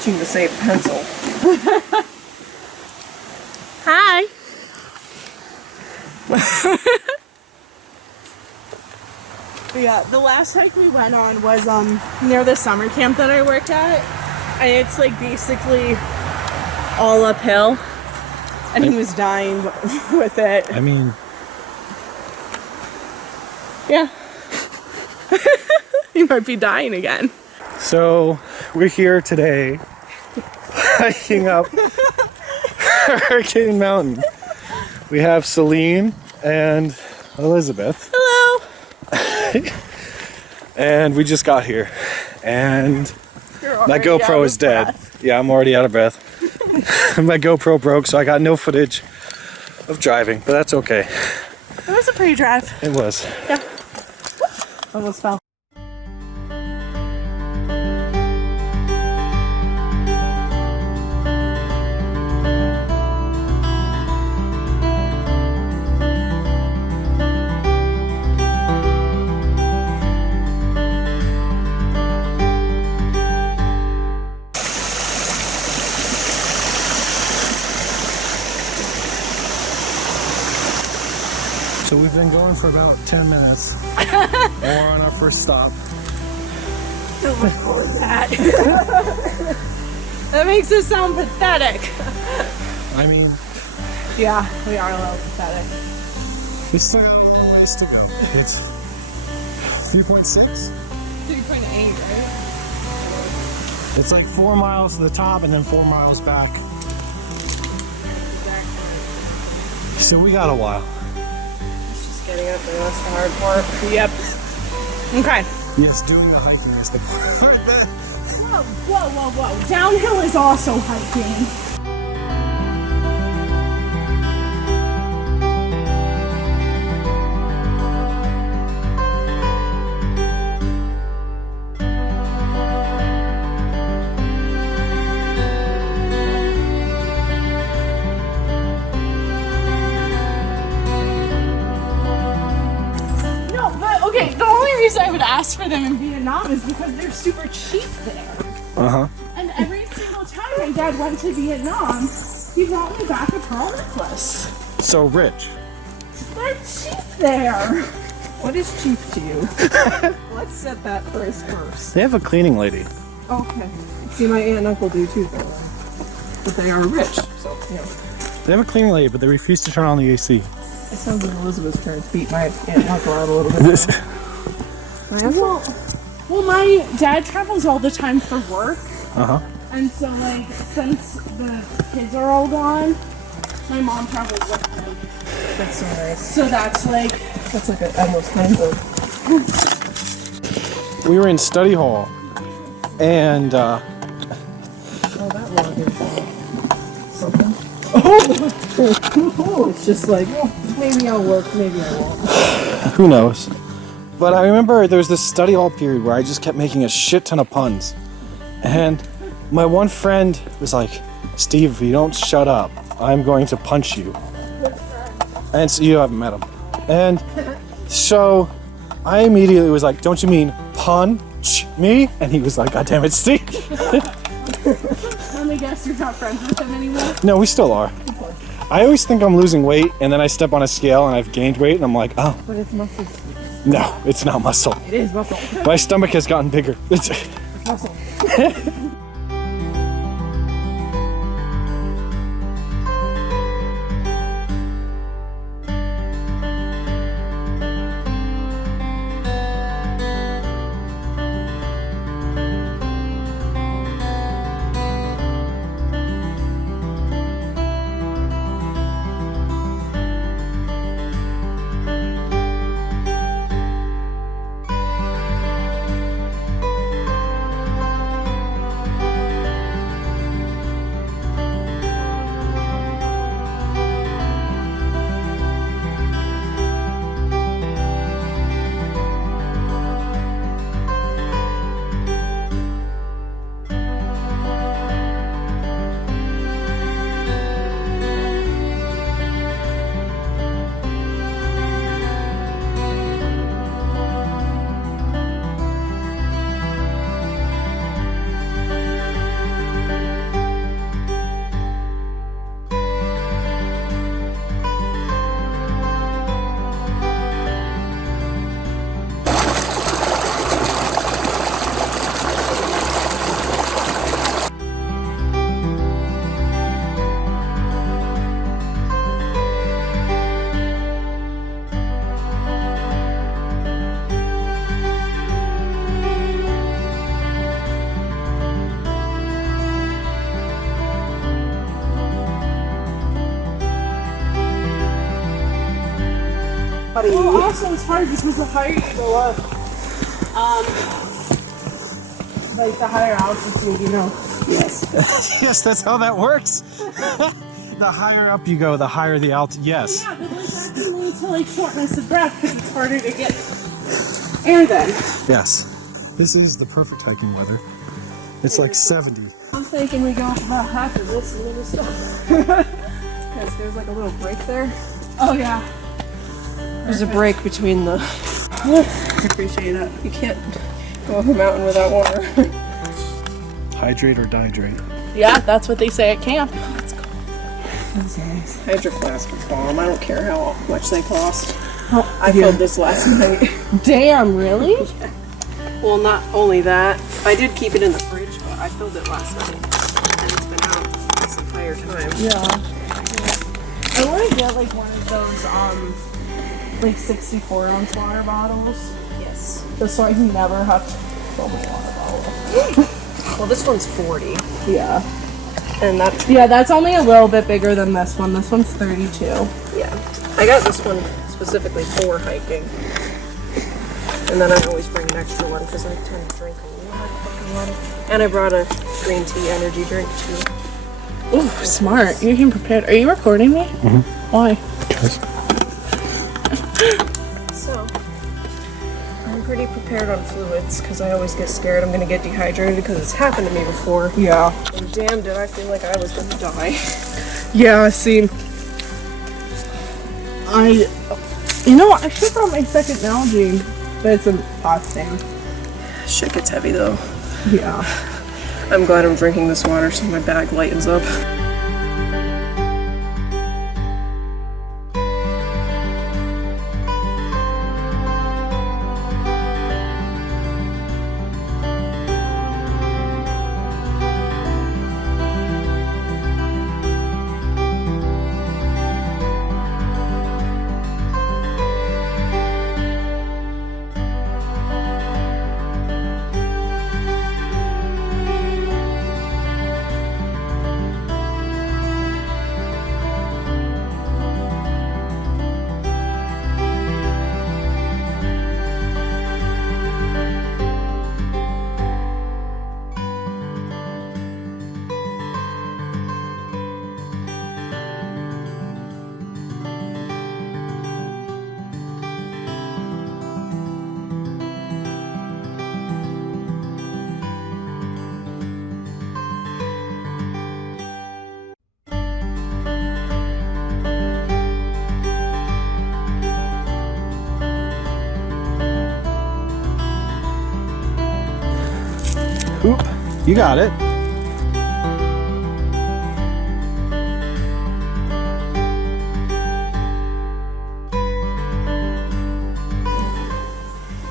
watching the same pencil. Hi. Yeah, the last hike we went on was near the summer camp that I work at, and it's like basically all uphill, and he was dying with it. I mean, Yeah. He might be dying again. so we're here today hiking up Hurricane Mountain. We have Celine and Elizabeth, Hello. and we just got here, and You're my already GoPro out is of dead. breath. Yeah, I'm already out of breath. My GoPro broke, so I got no footage of driving, but that's okay. It was a pretty drive. It was. Yeah. Almost fell. So we've been going for about 10 minutes. We're on our first stop. Don't record that. That makes us sound pathetic. I mean, Yeah, we are a little pathetic. we still got a long ways to go. It's 3.6. 3.8, right? It's like 4 miles to the top and then 4 miles back. So we got a while. Just getting up there, that's the hard part. Yep. Okay. Yes, doing the hiking is the part that... Whoa, whoa, whoa, whoa. Downhill is also hiking. No, but okay, the only reason I would ask for them in Vietnam is because they're super cheap there. Uh-huh. And every single time my dad went to Vietnam, he brought me back a pearl necklace. So rich. They're cheap there. What is cheap to you? Let's set that first. They have a cleaning lady. Okay. See, my aunt and uncle do too, though. But they are rich, so, you know. They have a cleaning lady, but they refuse to turn on the AC. It sounds like Elizabeth's trying to beat my aunt and uncle out a little bit. Well, my dad travels all the time for work. Uh-huh. And so, like, since the kids are all gone, my mom travels with them. That's so nice. So that's like Almost kind of. We were in study hall, and Oh, that log is something. Oh, it's just like, well, maybe I'll work, maybe I won't. who knows? But I remember there was this study hall period where I just kept making a shit ton of puns. And my one friend was like, Steve, if you don't shut up, I'm going to punch you. And so you haven't met him. And so I immediately was like, don't you mean punch me? And he was like, God damn it, Steve. let me guess, you're not friends with them anymore? No, we still are. I always think I'm losing weight, and then I step on a scale and I've gained weight, and I'm like, oh, But it's muscle. no, it's not muscle. It is muscle. My stomach has gotten bigger. It's Muscle. buddy. Well, also it's hard because the higher you go up, like the higher altitude, you know. Yes. Yes, that's how that works. The higher up you go, the higher the altitude. Yes. Yeah, but like that can lead to like shortness of breath because it's harder to get air then. Yes. This is the perfect hiking weather. It's like 70. I'm thinking we go up about half of this and then we stop. Because there's like a little break there. Oh yeah. There's a break between the. I appreciate it. You can't go up a mountain without water. Hydrate or dihydrate. Yeah, that's what they say at camp. That's nice. Hydro flask is bomb. I don't care how much they cost. Oh, I filled this last night. Damn, really? Well, not only that, I did keep it in the fridge, but I filled it last night. And it's been out this entire time. Yeah. I want to get like one of those like 64-ounce water bottles. Yes. Just so I can never have to fill my water bottle. Well, this one's 40. Yeah. And that, Yeah, that's only a little bit bigger than this one. This one's 32. yeah. I got this one specifically for hiking. And then I always bring an extra one because I tend to drink a lot of fucking water. And I brought a green tea energy drink too. Ooh, smart. You came prepared. Are you recording me? Mhm. Why? So, I'm pretty prepared on fluids because I always get scared I'm going to get dehydrated because it's happened to me before. Yeah. And damn, did I feel like I was going to die. Yeah, see. You know what? I should have brought my second Nalgene, but it's a hot thing. Shit gets heavy though. Yeah. I'm glad I'm drinking this water so my bag lightens up. Oop, you got it.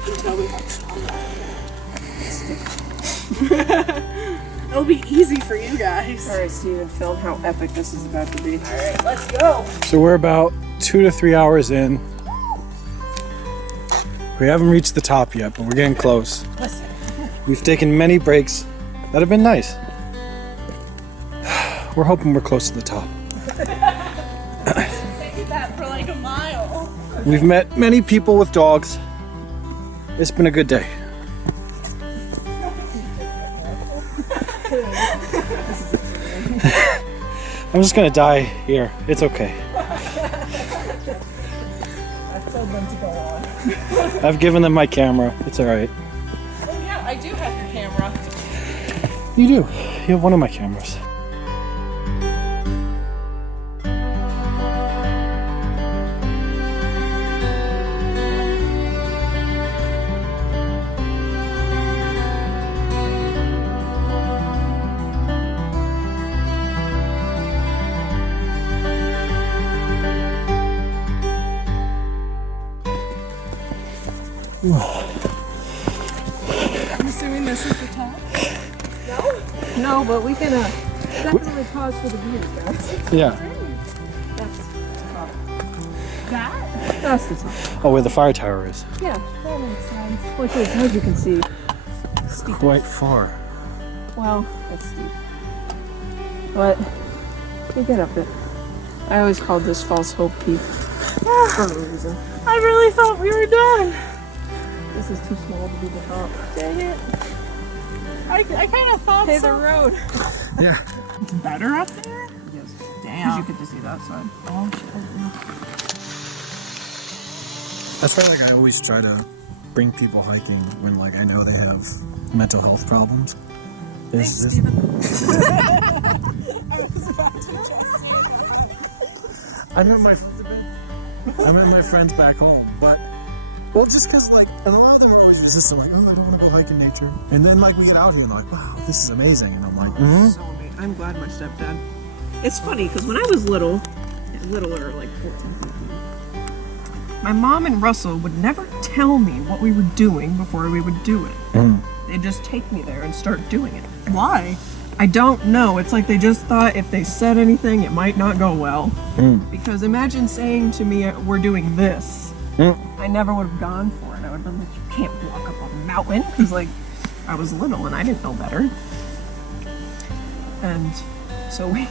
Until we have to It'll be easy for you guys. Alright, Steven, film how epic this is about to be. Alright, let's go. So we're about 2 to 3 hours in. We haven't reached the top yet, but we're getting close. Listen. We've taken many breaks that have been nice. We're hoping we're close to the top. Say that for like a mile. We've met many people with dogs. It's been a good day. I'm just gonna die here. It's okay. I told them to go on. I've given them my camera. It's alright. Oh yeah, I do have your camera. You do. You have one of my cameras. I'm assuming this is the top. No, but we can definitely pause for the views, guys. Yeah. That? That's the top. Oh, where the fire tower is. Yeah, that makes sense. Which is, as you can see, steep. Quite far. Well, it's steep. But we get up it. I always called this False Hope Peak. For a reason. I really thought we were done. This is too small to be the top. Dang it. I kind of thought Hey, so. the road. Yeah. It's better up there? Yes. Because Damn. you get to see that side. Oh, shit. That's why like I always try to bring people hiking when like I know they have mental health problems. Thanks, Steven. I'm in my friends back home, but well, just because like, and a lot of them are always resistant, like, oh, I don't want to go hike in nature. And then like we get out here and like, wow, this is amazing, and I'm like, So amazing. I'm glad my stepdad. It's funny because when I was littler, like 14, 15, my mom and Russell would never tell me what we were doing before we would do it. They'd just take me there and start doing it. Why? I don't know. It's like they just thought if they said anything, it might not go well. Because imagine saying to me, we're doing this. I never would have gone for it. I would have been like, you can't walk up a mountain. Because, like, I was little and I didn't know better. And so we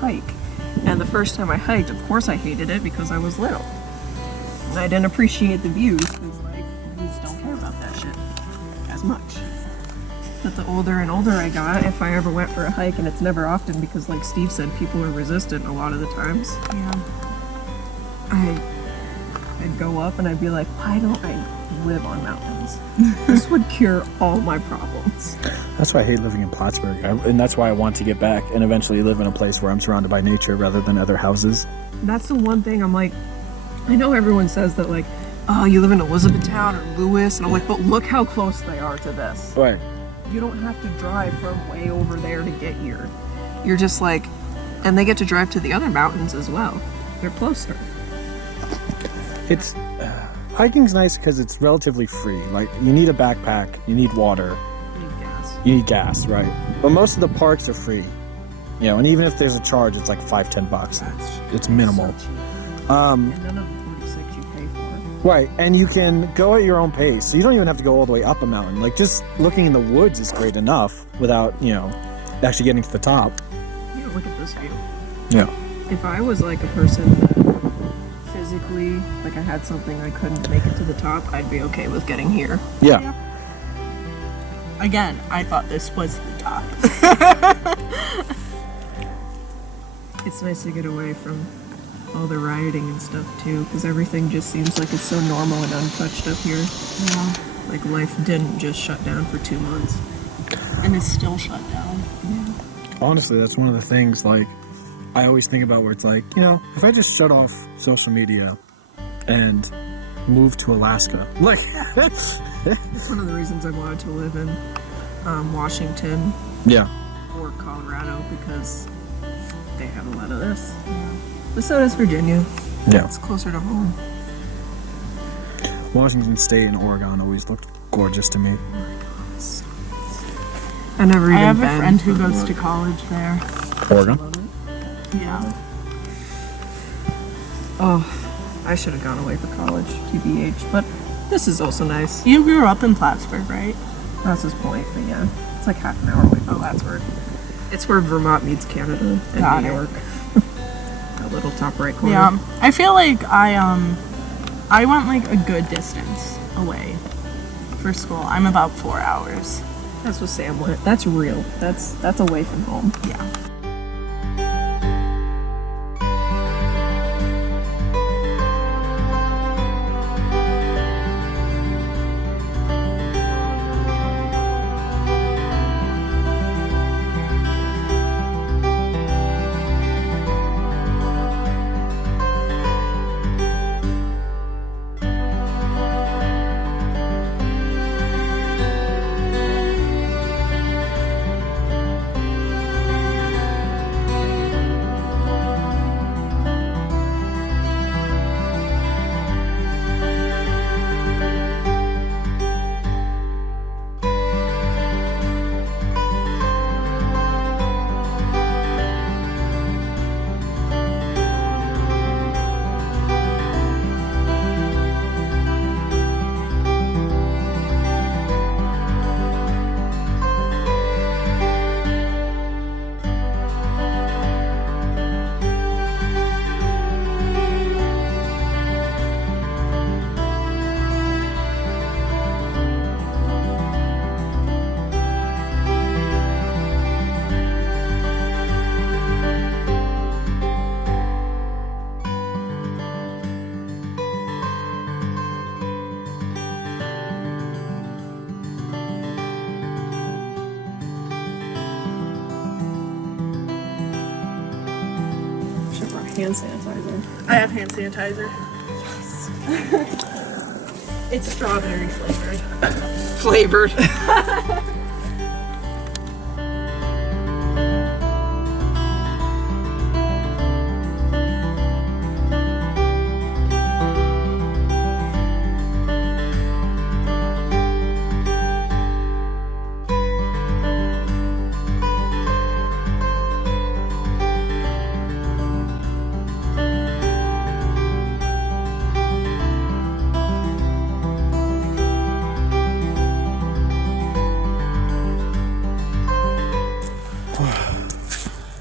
hike. And the first time I hiked, of course I hated it because I was little. And I didn't appreciate the views because, like, views don't care about that shit as much. But the older and older I got, if I ever went for a hike, and it's never often because, like Steve said, people are resistant a lot of the times. Yeah. I'd go up and I'd be like, why don't I live on mountains? This would cure all my problems. That's why I hate living in Plattsburgh, and that's why I want to get back and eventually live in a place where I'm surrounded by nature rather than other houses. That's the one thing I'm like, I know everyone says that, like, oh, you live in Elizabethtown or Lewis, and I'm like, but look how close they are to this. Right. You don't have to drive from way over there to get here. You're just like, and they get to drive to the other mountains as well. They're closer. It's hiking's nice because it's relatively free. Like you need a backpack, you need water, You need gas. you need gas, right? But most of the parks are free. You know, and even if there's a charge, it's like $5-10. It's minimal. So cheap. Um, And none of the 46 you pay for. right, and you can go at your own pace. So you don't even have to go all the way up a mountain. Like just looking in the woods is great enough without, you know, actually getting to the top. You know, look at this view. Yeah. If I was like a person that physically, like I had something I couldn't make it to the top, I'd be okay with getting here. Yeah. Again, I thought this was the top. It's nice to get away from all the rioting and stuff too, because everything just seems like it's so normal and untouched up here. Yeah. Like life didn't just shut down for 2 months. And it's still shut down. Honestly, that's one of the things like I always think about where it's like, you know, if I just shut off social media and move to Alaska, like It's one of the reasons I wanted to live in Washington yeah. or Colorado, because they have a lot of this. But so does Virginia. Yeah. It's closer to home. Washington State and Oregon always looked gorgeous to me. I never even I have a been. friend who goes to college there. Oregon? Yeah. Oh, I should have gone away for college, TBH. But this is also nice. You grew up in Plattsburgh, right? That's his point, but yeah. It's like half an hour away from Plattsburgh. It's where Vermont meets Canada and Got New it. York. That little top right corner. Yeah. I feel like I went like a good distance away for school. I'm about 4 hours. That's what Sam went. That's real. That's away from home. Yeah. hand sanitizer. I have hand sanitizer. It's strawberry flavored. Flavored.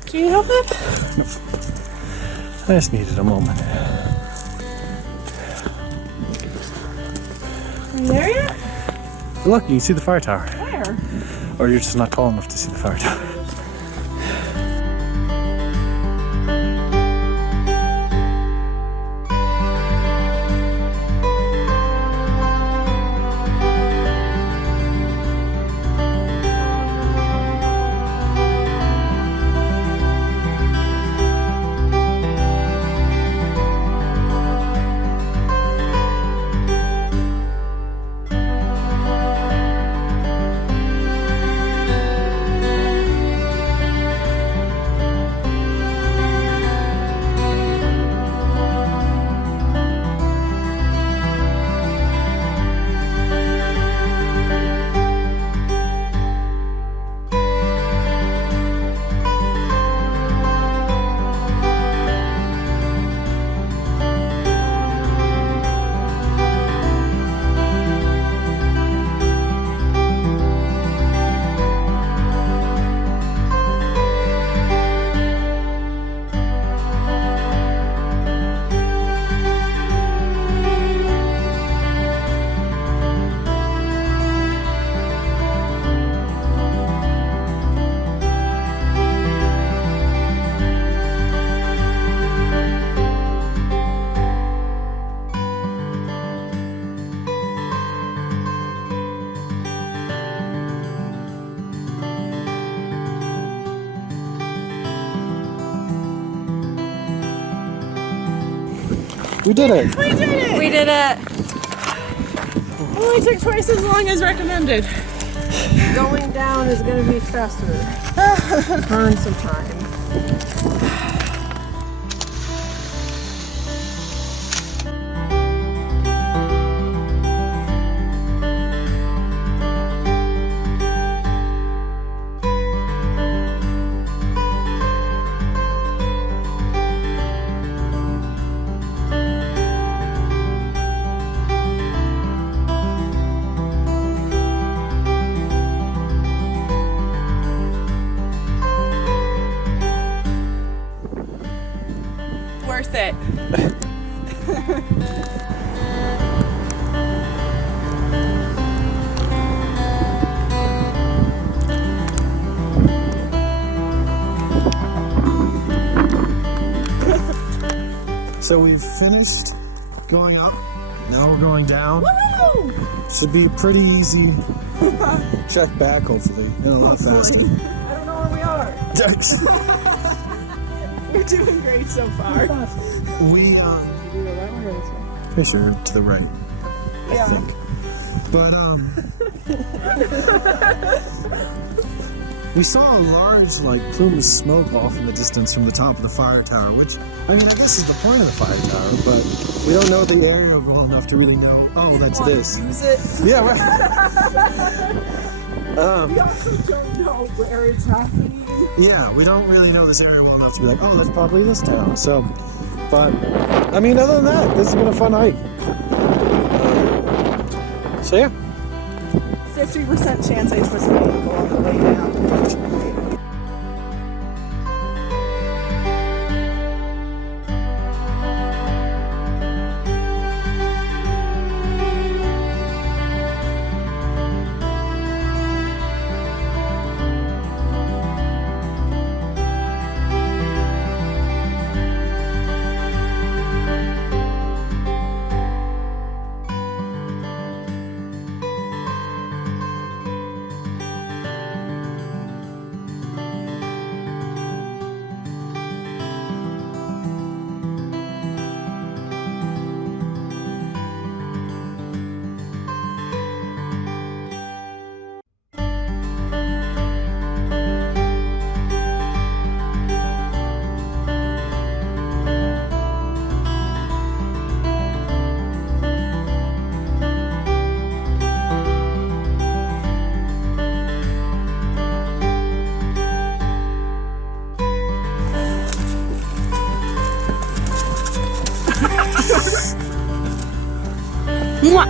Do you help it? I just needed a moment. Are you there yet? Look, you can see the fire tower. Where? Or you're just not tall enough to see the fire tower. We did it! We did it! We did it. Only took twice as long as recommended. Going down is going to be faster. Burn some time. Worth it. So we've finished going up. Now we're going down. Woo! Should be a pretty easy trek back, hopefully, and a lot faster. I don't know where we are. We're doing great so far. Pretty sure we're to the right. I think. But we saw a large plume of smoke off in the distance from the top of the fire tower, which I guess is the point of the fire tower, but we don't know the area well enough to really know. Oh, that's this. Use it. Yeah, right. We also don't know where it's happening. Yeah, we don't really know this area well enough to be like, oh, that's probably this town. So, but other than that, this has been a fun hike. So yeah. 50% chance I twist my ankle on the way down. Mwah.